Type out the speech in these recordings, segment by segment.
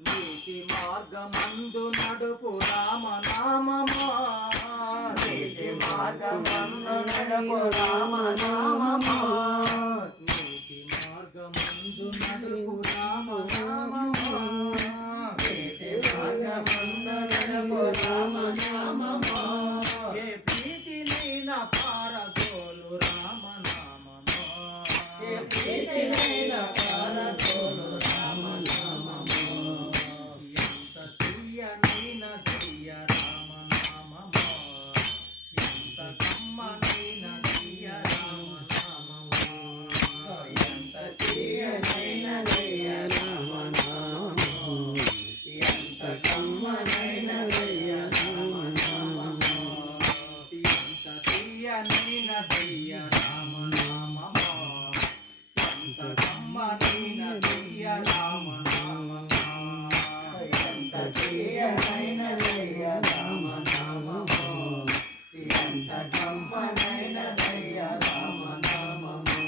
నీతి మార్గమందు నడుపు రామనామమా నీతి మార్గమందు నడుపు రామనామమా నీతి మార్గమందు నడుపు రామనామమా నీతి మార్గమందు నడుపు రామనామమా ఏ ప్రీతినైన పారదోలు రామనామమా ఏ ప్రీతినైన పారదోలు రామనామమా ఎంత తీయనైన తీయ రామనామమా ఎంత కమ్మనైన తీయ రామనామమా ఎంత తీయనైన తీయ రామనామమా ఎంత కమ్మనైన తీయ రామనామమా ఎంత తీయనైన తీయ రామనామమా ఎంత కమ్మనైన తీయ రామనామమా ఎంత తీయనైన తీయ రామనామమా ఎంత కమ్మనైన తీయ రామనామమా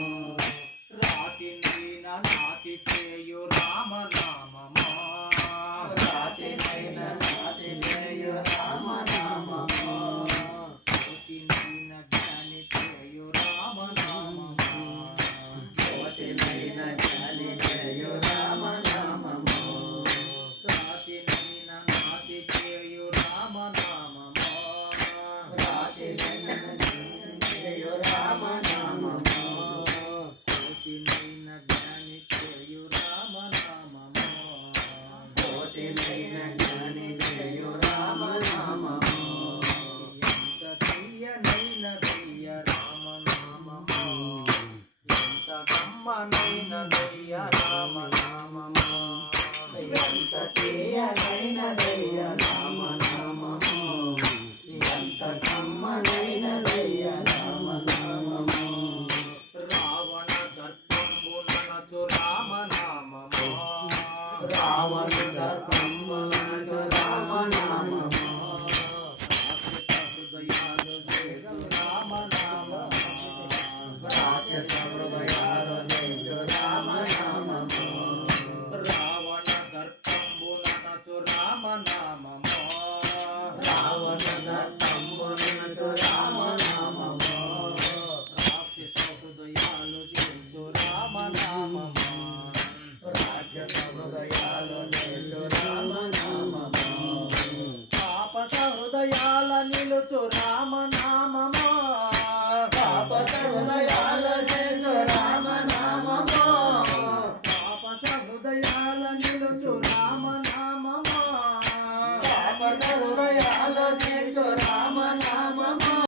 రాతినైన నాతి చేయు రామనామమా రాతినైన నాతి చేయు రామనామమా జ్యోతినైన జ్ఞాని చేయు రామనామమా జ్యోతినైన జ్ఞాని చేయు రామనామమా రాతినైన నాతి చేయు రామనామమా రాతినైన జ్ఞాని చేయు రామనామమా జ్యోతినైన జ్ఞాని చేయు రామనామమా జ్యోతినైన జ్ఞాని చేయు రామనామమా ఎంత తీయనైన తీయ రామనామమా ఎంత కమ్మనైన తీయ రామనామమా ఎంత తీయనైన తీయ రామనామమా ఎంత కమ్మనైన తీయ